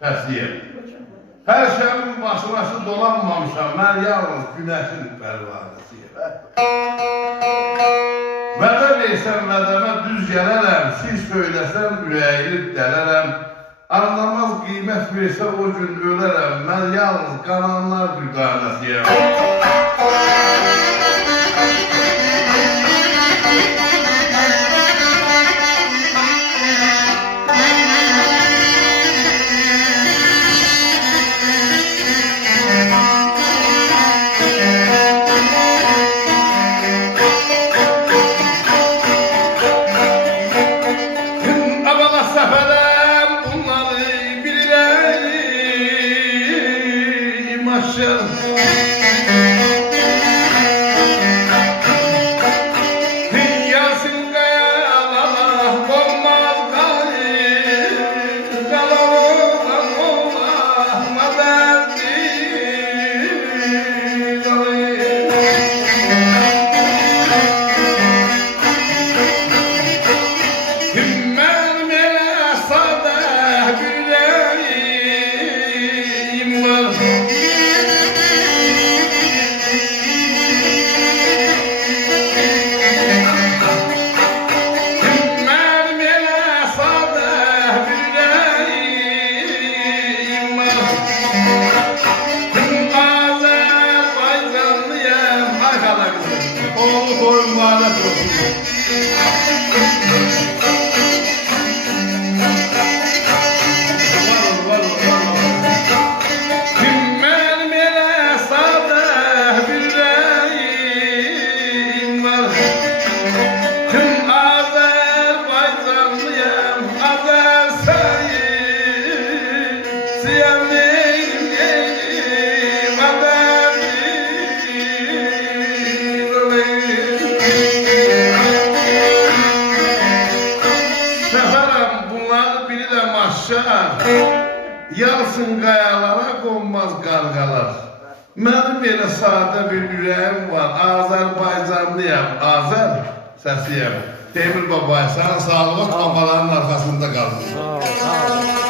Fəsiyyəm. Hər şeyin başınaşı dolanmamışam, mən yalnız günəşin pərvanəsiyəm. Vədə versən vədəmə düz gələrəm, siz söyləsən ürəyini dələrəm. Anlamaz qiymət versə o gün ölərəm, mən yalnız qananlar düqanəsiyəm. Yansın qayalara qonmaz qarqalar. Mənim belə sadə bir ürəyim var, Azərbaycanlıyam, Azər səsiyəm. Demir Babay, sana sağlığa kampaların arkasında kalın. Sağ ol, sağ ol.